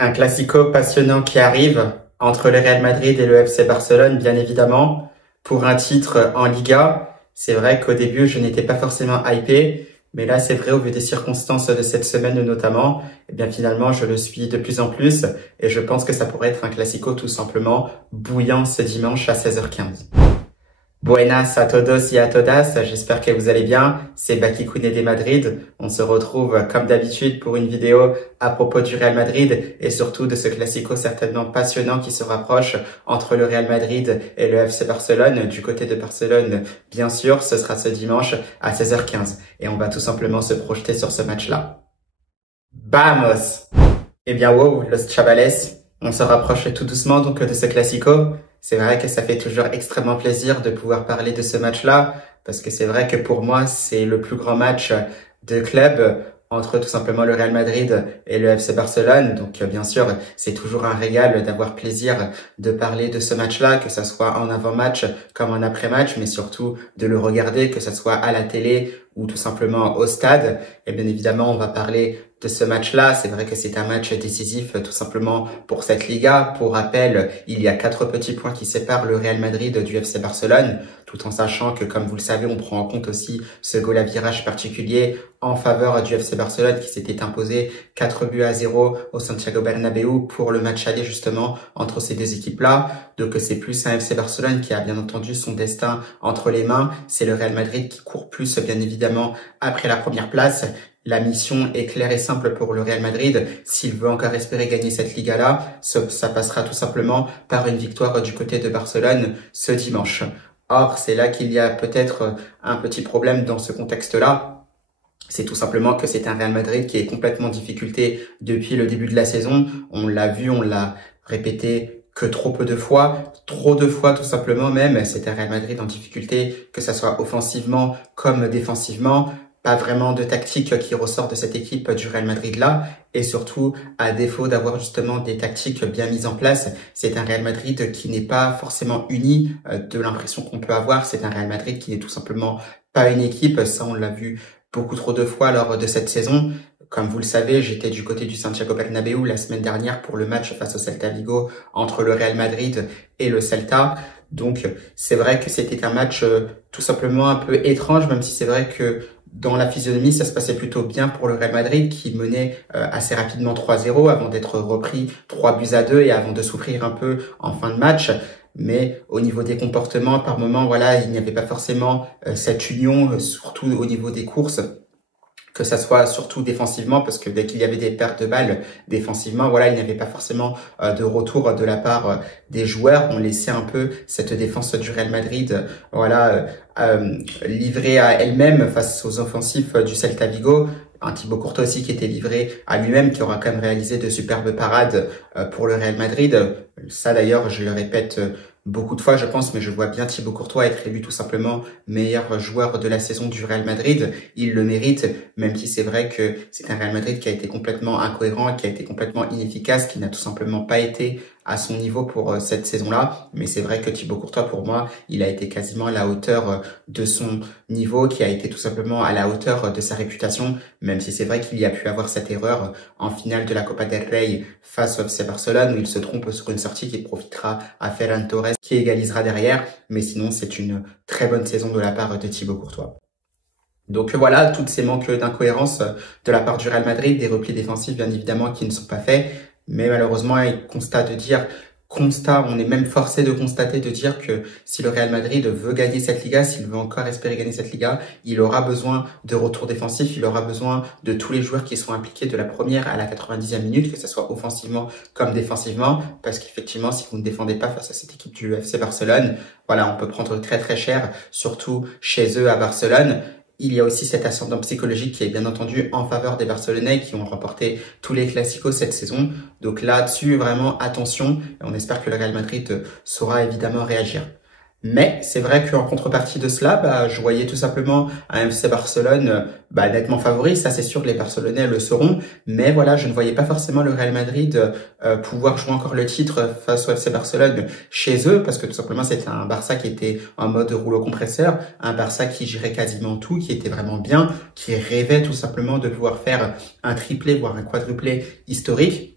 Un classico passionnant qui arrive entre le Real Madrid et le FC Barcelone, bien évidemment, pour un titre en Liga. C'est vrai qu'au début, je n'étais pas forcément hypé, mais là, c'est vrai, au vu des circonstances de cette semaine notamment, eh bien finalement, je le suis de plus en plus et je pense que ça pourrait être un classico tout simplement bouillant ce dimanche à 16h15. Buenas a todos y a todas, j'espère que vous allez bien, c'est Baki Koune de Madrid. On se retrouve comme d'habitude pour une vidéo à propos du Real Madrid et surtout de ce classico certainement passionnant qui se rapproche entre le Real Madrid et le FC Barcelone. Du côté de Barcelone, bien sûr, ce sera ce dimanche à 16h15 et on va tout simplement se projeter sur ce match-là. Vamos! Eh bien wow, los chavales, on se rapproche tout doucement donc de ce classico. C'est vrai que ça fait toujours extrêmement plaisir de pouvoir parler de ce match-là, parce que c'est vrai que pour moi, c'est le plus grand match de club entre tout simplement le Real Madrid et le FC Barcelone. Donc bien sûr, c'est toujours un régal d'avoir plaisir de parler de ce match-là, que ça soit en avant-match comme en après-match, mais surtout de le regarder, que ça soit à la télé ou tout simplement au stade. Et bien évidemment, on va parler de ce match-là. C'est vrai que c'est un match décisif tout simplement pour cette Liga. Pour rappel, il y a 4 petits points qui séparent le Real Madrid du FC Barcelone, tout en sachant que, comme vous le savez, on prend en compte aussi ce goal à virage particulier en faveur du FC Barcelone qui s'était imposé 4-0 au Santiago Bernabéu pour le match aller justement entre ces deux équipes-là. Donc c'est plus un FC Barcelone qui a bien entendu son destin entre les mains. C'est le Real Madrid qui court plus bien évidemment après la première place. La mission est claire et simple pour le Real Madrid. S'il veut encore espérer gagner cette Liga-là, ça passera tout simplement par une victoire du côté de Barcelone ce dimanche. Or, c'est là qu'il y a peut-être un petit problème dans ce contexte-là. C'est tout simplement que c'est un Real Madrid qui est complètement en difficulté depuis le début de la saison. On l'a vu, on l'a répété que trop de fois tout simplement même. C'est un Real Madrid en difficulté, que ça soit offensivement comme défensivement. Pas vraiment de tactique qui ressort de cette équipe du Real Madrid là, et surtout à défaut d'avoir justement des tactiques bien mises en place, c'est un Real Madrid qui n'est pas forcément uni de l'impression qu'on peut avoir. C'est un Real Madrid qui n'est tout simplement pas une équipe. Ça, on l'a vu beaucoup trop de fois lors de cette saison. Comme vous le savez, j'étais du côté du Santiago Bernabéu la semaine dernière pour le match face au Celta Vigo entre le Real Madrid et le Celta. Donc c'est vrai que c'était un match tout simplement un peu étrange, même si c'est vrai que dans la physionomie, ça se passait plutôt bien pour le Real Madrid qui menait assez rapidement 3-0 avant d'être repris 3-2 et avant de souffrir un peu en fin de match. Mais au niveau des comportements, par moments, voilà, il n'y avait pas forcément cette union, surtout au niveau des courses, que ça soit surtout défensivement, parce que dès qu'il y avait des pertes de balles défensivement, voilà, il n'y avait pas forcément de retour de la part des joueurs. On laissait un peu cette défense du Real Madrid, voilà, livrée à elle-même face aux offensifs du Celta Vigo. Un Thibaut Courtois aussi qui était livré à lui-même, qui aura quand même réalisé de superbes parades pour le Real Madrid. Ça d'ailleurs, je le répète beaucoup de fois, je pense, mais je vois bien Thibaut Courtois être élu tout simplement meilleur joueur de la saison du Real Madrid. Il le mérite, même si c'est vrai que c'est un Real Madrid qui a été complètement incohérent, qui a été complètement inefficace, qui n'a tout simplement pas été à son niveau pour cette saison-là. Mais c'est vrai que Thibaut Courtois, pour moi, il a été quasiment à la hauteur de son niveau, qui a été tout simplement à la hauteur de sa réputation, même si c'est vrai qu'il y a pu avoir cette erreur en finale de la Copa del Rey face au FC Barcelone, où il se trompe sur une sortie qui profitera à Ferran Torres, qui égalisera derrière. Mais sinon, c'est une très bonne saison de la part de Thibaut Courtois. Donc voilà, toutes ces manques d'incohérence de la part du Real Madrid, des replis défensifs bien évidemment qui ne sont pas faits, mais malheureusement, on est même forcé de constater, de dire que si le Real Madrid veut gagner cette Liga, s'il veut encore espérer gagner cette Liga, il aura besoin de retours défensifs, il aura besoin de tous les joueurs qui sont impliqués de la première à la 90e minute, que ce soit offensivement comme défensivement, parce qu'effectivement, si vous ne défendez pas face à cette équipe du FC Barcelone, voilà, on peut prendre très très cher, surtout chez eux à Barcelone. Il y a aussi cet ascendant psychologique qui est bien entendu en faveur des Barcelonais qui ont remporté tous les classicos cette saison. Donc là-dessus, vraiment attention. Et on espère que le Real Madrid saura évidemment réagir. Mais c'est vrai qu'en contrepartie de cela, je voyais tout simplement un FC Barcelone nettement favori. Ça, c'est sûr que les Barcelonais le seront. Mais voilà, je ne voyais pas forcément le Real Madrid pouvoir jouer encore le titre face au FC Barcelone chez eux, parce que tout simplement, c'était un Barça qui était en mode rouleau compresseur, un Barça qui gérait quasiment tout, qui était vraiment bien, qui rêvait tout simplement de pouvoir faire un triplé, voire un quadruplé historique.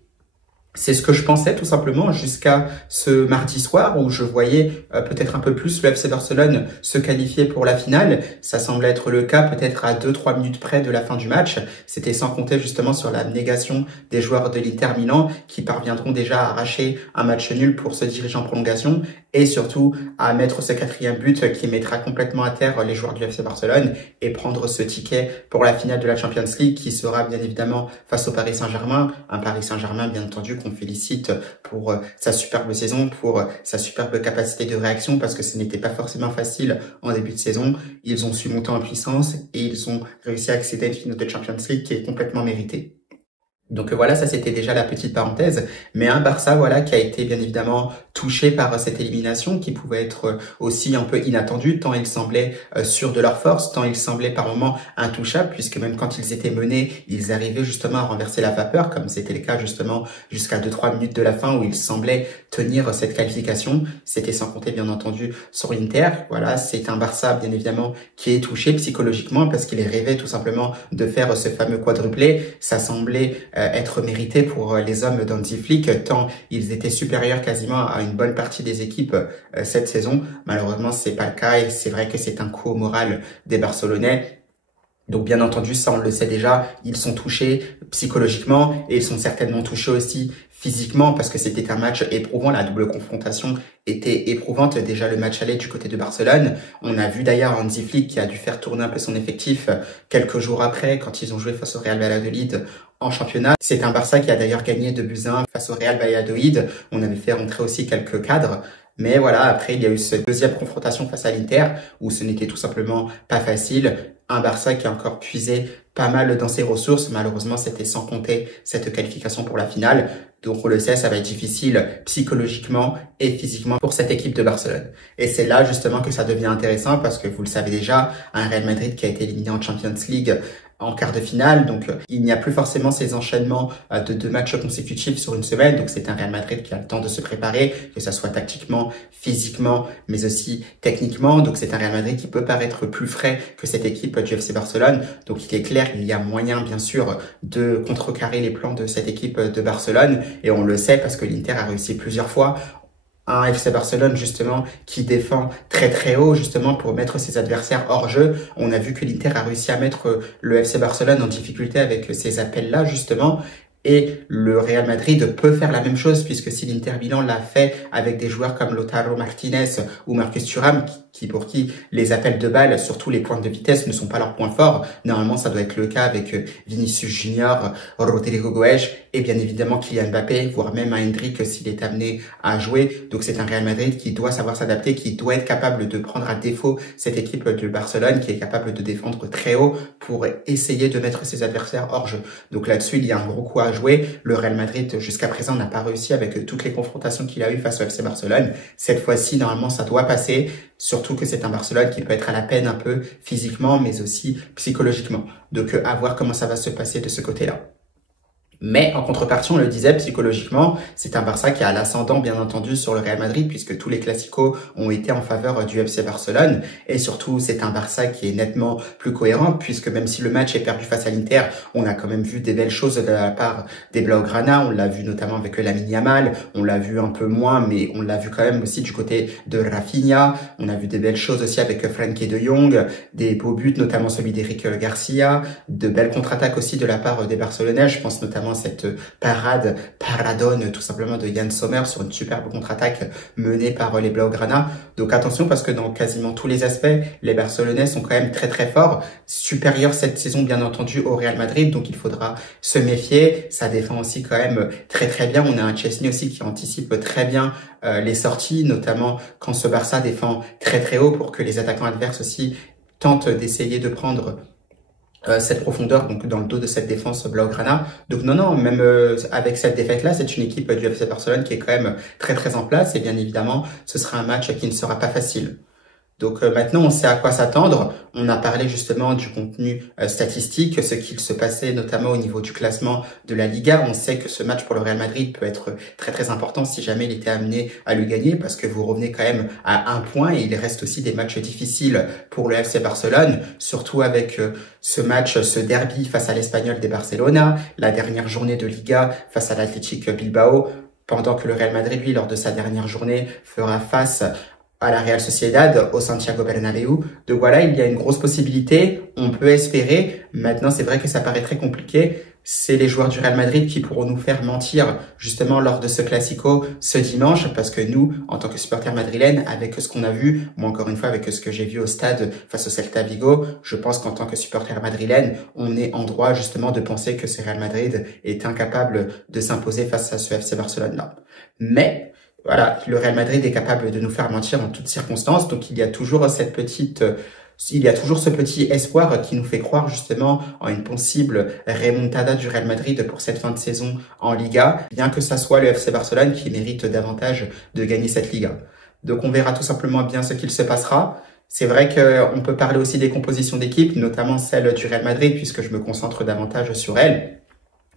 C'est ce que je pensais tout simplement jusqu'à ce mardi soir où je voyais peut-être un peu plus le FC Barcelone se qualifier pour la finale. Ça semblait être le cas peut-être à 2-3 minutes près de la fin du match. C'était sans compter justement sur la négation des joueurs de l'Inter Milan qui parviendront déjà à arracher un match nul pour se diriger en prolongation et surtout à mettre ce 4e but qui mettra complètement à terre les joueurs du FC Barcelone et prendre ce ticket pour la finale de la Champions League qui sera bien évidemment face au Paris Saint-Germain. Un Paris Saint-Germain bien entendu qu'on félicite pour sa superbe saison, pour sa superbe capacité de réaction parce que ce n'était pas forcément facile en début de saison. Ils ont su monter en puissance et ils ont réussi à accéder à une finale de Champions League qui est complètement méritée. Donc voilà, ça c'était déjà la petite parenthèse, mais un Barça voilà qui a été bien évidemment touché par cette élimination qui pouvait être aussi un peu inattendue tant ils semblaient sûrs de leur force, tant ils semblaient par moments intouchables puisque même quand ils étaient menés, ils arrivaient justement à renverser la vapeur comme c'était le cas justement jusqu'à 2-3 minutes de la fin où ils semblaient tenir cette qualification. C'était sans compter bien entendu sur l'Inter. Voilà, c'est un Barça bien évidemment qui est touché psychologiquement parce qu'il rêvait tout simplement de faire ce fameux quadruplé. Ça semblait être mérité pour les hommes d'Hansi Flick, tant ils étaient supérieurs quasiment à une bonne partie des équipes cette saison. Malheureusement, c'est pas le cas et c'est vrai que c'est un coup au moral des Barcelonais. Donc bien entendu, ça on le sait déjà, ils sont touchés psychologiquement et ils sont certainement touchés aussi physiquement parce que c'était un match éprouvant, la double confrontation était éprouvante. Déjà le match aller du côté de Barcelone, on a vu d'ailleurs Hansi Flick qui a dû faire tourner un peu son effectif quelques jours après quand ils ont joué face au Real Valladolid en championnat. C'est un Barça qui a d'ailleurs gagné 2-1 face au Real Valladolid. On avait fait rentrer aussi quelques cadres. Mais voilà, après, il y a eu cette deuxième confrontation face à l'Inter où ce n'était tout simplement pas facile. Un Barça qui a encore puisé pas mal dans ses ressources. Malheureusement, c'était sans compter cette qualification pour la finale. Donc, on le sait, ça va être difficile psychologiquement et physiquement pour cette équipe de Barcelone. Et c'est là, justement, que ça devient intéressant parce que vous le savez déjà, un Real Madrid qui a été éliminé en Champions League en quart de finale, donc il n'y a plus forcément ces enchaînements de 2 matchs consécutifs sur une semaine, donc c'est un Real Madrid qui a le temps de se préparer, que ça soit tactiquement, physiquement, mais aussi techniquement, donc c'est un Real Madrid qui peut paraître plus frais que cette équipe du FC Barcelone, donc il est clair, il y a moyen bien sûr de contrecarrer les plans de cette équipe de Barcelone, et on le sait parce que l'Inter a réussi plusieurs fois, un FC Barcelone justement qui défend très très haut justement pour mettre ses adversaires hors jeu. On a vu que l'Inter a réussi à mettre le FC Barcelone en difficulté avec ces appels-là justement. Et le Real Madrid peut faire la même chose puisque si l'Inter Milan l'a fait avec des joueurs comme Lautaro Martinez ou Marcus Thuram pour qui les appels de balles, surtout les pointes de vitesse, ne sont pas leurs points forts. Normalement, ça doit être le cas avec Vinicius Junior, Rodrigo Goes et bien évidemment Kylian Mbappé, voire même Hendrick s'il est amené à jouer. Donc c'est un Real Madrid qui doit savoir s'adapter, qui doit être capable de prendre à défaut cette équipe de Barcelone, qui est capable de défendre très haut pour essayer de mettre ses adversaires hors jeu. Donc là-dessus, il y a un gros coup à jouer. Le Real Madrid, jusqu'à présent, n'a pas réussi avec toutes les confrontations qu'il a eues face au FC Barcelone. Cette fois-ci, normalement, ça doit passer. Surtout que c'est un Barcelone qui peut être à la peine un peu physiquement, mais aussi psychologiquement. Donc, à voir comment ça va se passer de ce côté-là. Mais en contrepartie, on le disait, psychologiquement, c'est un Barça qui a l'ascendant, bien entendu, sur le Real Madrid, puisque tous les classicos ont été en faveur du FC Barcelone. Et surtout, c'est un Barça qui est nettement plus cohérent, puisque même si le match est perdu face à l'Inter, on a quand même vu des belles choses de la part des Blaugrana. On l'a vu notamment avec Lamine Yamal, on l'a vu un peu moins, mais on l'a vu quand même aussi du côté de Rafinha. On a vu des belles choses aussi avec Frenkie de Jong, des beaux buts, notamment celui d'Eric Garcia, de belles contre-attaques aussi de la part des Barcelonais. Je pense notamment cette paradone tout simplement de Yann Sommer sur une superbe contre-attaque menée par les Blaugrana. Donc attention parce que dans quasiment tous les aspects, les Barcelonais sont quand même très très forts, supérieurs cette saison bien entendu au Real Madrid, donc il faudra se méfier. Ça défend aussi quand même très très bien. On a un Chesney aussi qui anticipe très bien les sorties, notamment quand ce Barça défend très très haut pour que les attaquants adverses aussi tentent d'essayer de prendre cette profondeur donc dans le dos de cette défense Blaugrana. Donc non, même avec cette défaite-là, c'est une équipe du FC Barcelone qui est quand même très très en place et bien évidemment, ce sera un match qui ne sera pas facile. Donc maintenant, on sait à quoi s'attendre. On a parlé justement du contenu statistique, ce qu'il se passait notamment au niveau du classement de la Liga. On sait que ce match pour le Real Madrid peut être très très important si jamais il était amené à le gagner, parce que vous revenez quand même à un point et il reste aussi des matchs difficiles pour le FC Barcelone, surtout avec ce match, ce derby face à l'Espagnol de Barcelona, la dernière journée de Liga face à l'Athletic Bilbao, pendant que le Real Madrid, lui, lors de sa dernière journée, fera face à la Real Sociedad au Santiago Bernabéu. Donc voilà, il y a une grosse possibilité, on peut espérer. Maintenant, c'est vrai que ça paraît très compliqué. C'est les joueurs du Real Madrid qui pourront nous faire mentir justement lors de ce Classico ce dimanche, parce que nous, en tant que supporters madrilènes, avec ce qu'on a vu, moi encore une fois avec ce que j'ai vu au stade face au Celta Vigo, je pense qu'en tant que supporter madrilène, on est en droit justement de penser que ce Real Madrid est incapable de s'imposer face à ce FC Barcelone-là. Mais voilà, le Real Madrid est capable de nous faire mentir en toutes circonstances, donc il y a toujours ce petit espoir qui nous fait croire justement en une possible remontada du Real Madrid pour cette fin de saison en Liga, bien que ça soit le FC Barcelone qui mérite davantage de gagner cette Liga. Donc on verra tout simplement bien ce qu'il se passera. C'est vrai qu'on peut parler aussi des compositions d'équipe, notamment celle du Real Madrid, puisque je me concentre davantage sur elle.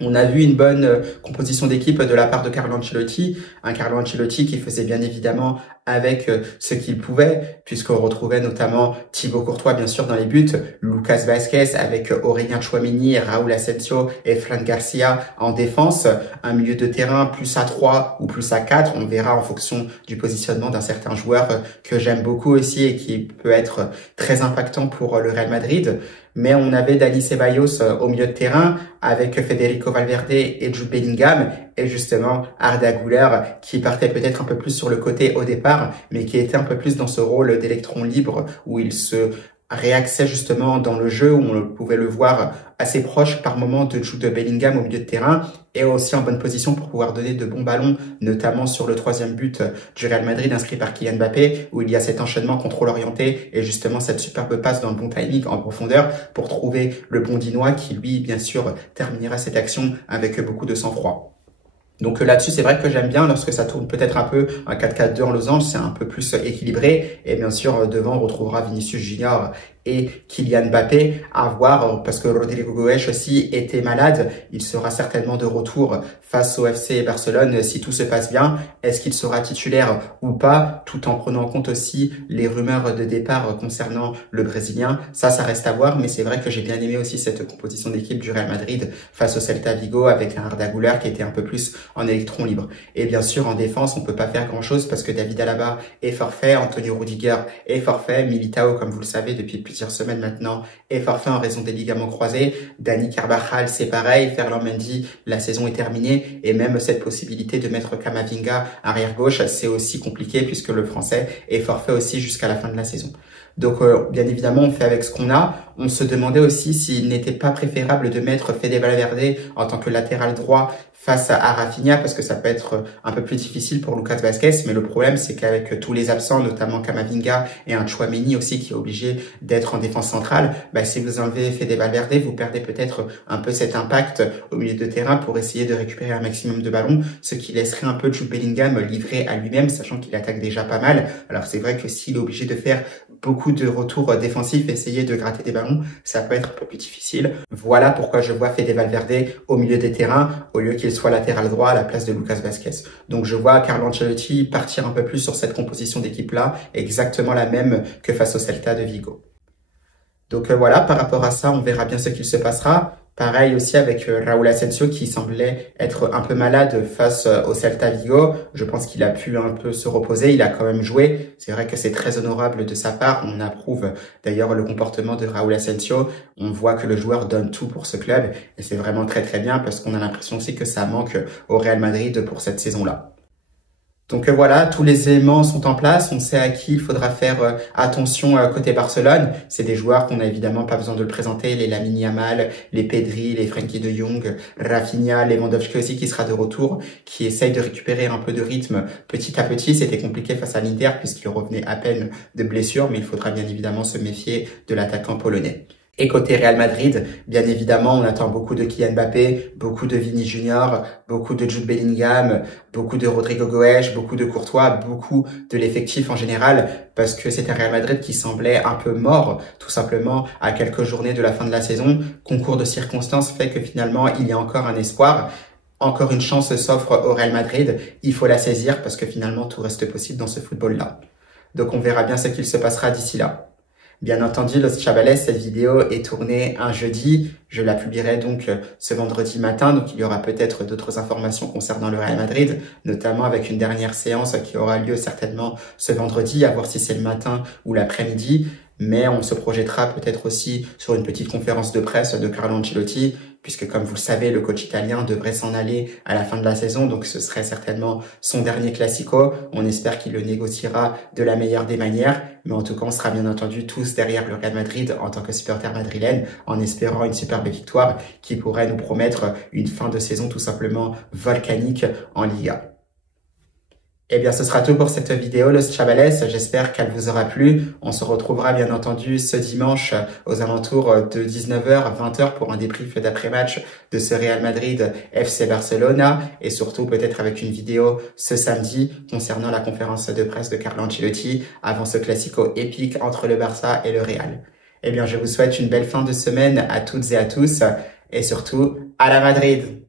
On a vu une bonne composition d'équipe de la part de Carlo Ancelotti, un Carlo Ancelotti qui faisait bien évidemment avec ce qu'il pouvait, puisqu'on retrouvait notamment Thibaut Courtois bien sûr dans les buts, Lucas Vázquez avec Aurélien Tchouaméni, Raúl Asensio et Fran Garcia en défense, un milieu de terrain plus à 3 ou plus à 4, on verra en fonction du positionnement d'un certain joueur que j'aime beaucoup aussi et qui peut être très impactant pour le Real Madrid. Mais on avait Dani Ceballos au milieu de terrain avec Federico Valverde et Jude Bellingham et justement Arda Güler qui partait peut-être un peu plus sur le côté au départ, mais qui était un peu plus dans ce rôle d'électron libre où il se réaxait justement dans le jeu, où on pouvait le voir assez proche par moment de Jude Bellingham au milieu de terrain et aussi en bonne position pour pouvoir donner de bons ballons, notamment sur le 3e but du Real Madrid inscrit par Kylian Mbappé, où il y a cet enchaînement contrôle orienté et justement cette superbe passe dans le bon timing en profondeur pour trouver le bon Dinois qui lui, bien sûr, terminera cette action avec beaucoup de sang-froid. Donc là-dessus, c'est vrai que j'aime bien lorsque ça tourne peut-être un peu un 4-4-2 en losange, c'est un peu plus équilibré. Et bien sûr, devant, on retrouvera Vinicius Junior et Kylian Mbappé à voir, parce que Rodrigo Goes aussi était malade. Il sera certainement de retour face au FC Barcelone si tout se passe bien. Est-ce qu'il sera titulaire ou pas, tout en prenant en compte aussi les rumeurs de départ concernant le Brésilien? Ça reste à voir, mais c'est vrai que j'ai bien aimé aussi cette composition d'équipe du Real Madrid face au Celta Vigo avec un Arda Güler qui était un peu plus en électron libre. Et bien sûr, en défense, on peut pas faire grand-chose parce que David Alaba est forfait, Antonio Rudiger est forfait, Militao, comme vous le savez, depuis plusieurs semaines maintenant, est forfait en raison des ligaments croisés. Dani Carvajal, c'est pareil. Ferland Mendy, la saison est terminée. Et même cette possibilité de mettre Camavinga arrière gauche, c'est aussi compliqué puisque le Français est forfait aussi jusqu'à la fin de la saison. Donc, bien évidemment, on fait avec ce qu'on a. On se demandait aussi s'il n'était pas préférable de mettre Fede Valverde en tant que latéral droit face à Rafinha, parce que ça peut être un peu plus difficile pour Lucas Vázquez. Mais le problème, c'est qu'avec tous les absents, notamment Camavinga et un Tchouaméni aussi qui est obligé d'être en défense centrale, si vous enlevez Fede Valverde, vous perdez peut-être un peu cet impact au milieu de terrain pour essayer de récupérer un maximum de ballons, ce qui laisserait un peu Jude Bellingham livré à lui-même, sachant qu'il attaque déjà pas mal. Alors c'est vrai que s'il est obligé de faire beaucoup de retours défensifs, essayer de gratter des ballons, ça peut être un peu plus difficile. Voilà pourquoi je vois Fede Valverde au milieu des terrains au lieu qu'il soit latéral droit à la place de Lucas Vázquez. Donc je vois Carlo Ancelotti partir un peu plus sur cette composition d'équipe-là, exactement la même que face au Celta de Vigo. Donc voilà, par rapport à ça, on verra bien ce qu'il se passera. Pareil aussi avec Raúl Asensio qui semblait être un peu malade face au Celta Vigo. Je pense qu'il a pu un peu se reposer. Il a quand même joué. C'est vrai que c'est très honorable de sa part. On approuve d'ailleurs le comportement de Raúl Asensio. On voit que le joueur donne tout pour ce club et c'est vraiment très très bien parce qu'on a l'impression aussi que ça manque au Real Madrid pour cette saison-là. Donc voilà, tous les éléments sont en place. On sait à qui il faudra faire attention côté Barcelone. C'est des joueurs qu'on a évidemment pas besoin de le présenter. Les Lamine Yamal, les Pedri, les Frenkie de Jong, Rafinha, Lewandowski aussi qui sera de retour, qui essaye de récupérer un peu de rythme petit à petit. C'était compliqué face à l'Inter puisqu'il revenait à peine de blessure, mais il faudra bien évidemment se méfier de l'attaquant polonais. Et côté Real Madrid, bien évidemment, on attend beaucoup de Kylian Mbappé, beaucoup de Vini Junior, beaucoup de Jude Bellingham, beaucoup de Rodrigo Goes, beaucoup de Courtois, beaucoup de l'effectif en général, parce que c'est un Real Madrid qui semblait un peu mort, tout simplement, à quelques journées de la fin de la saison. Concours de circonstances fait que finalement, il y a encore un espoir. Encore une chance s'offre au Real Madrid. Il faut la saisir parce que finalement, tout reste possible dans ce football-là. Donc on verra bien ce qu'il se passera d'ici là. Bien entendu, Los Chavales, cette vidéo est tournée un jeudi. Je la publierai donc ce vendredi matin. Donc, il y aura peut-être d'autres informations concernant le Real Madrid, notamment avec une dernière séance qui aura lieu certainement ce vendredi, à voir si c'est le matin ou l'après-midi. Mais on se projettera peut-être aussi sur une petite conférence de presse de Carlo Ancelotti, puisque comme vous le savez, le coach italien devrait s'en aller à la fin de la saison, donc ce serait certainement son dernier Classico. On espère qu'il le négociera de la meilleure des manières, mais en tout cas, on sera bien entendu tous derrière le Real Madrid en tant que supporter madrilène, en espérant une superbe victoire qui pourrait nous promettre une fin de saison tout simplement volcanique en Liga. Eh bien, ce sera tout pour cette vidéo, Los Chavales. J'espère qu'elle vous aura plu. On se retrouvera bien entendu ce dimanche aux alentours de 19h, 20h pour un débrief d'après-match de ce Real Madrid FC Barcelona et surtout peut-être avec une vidéo ce samedi concernant la conférence de presse de Carlo Ancelotti avant ce classico épique entre le Barça et le Real. Eh bien, je vous souhaite une belle fin de semaine à toutes et à tous et surtout à la Madrid.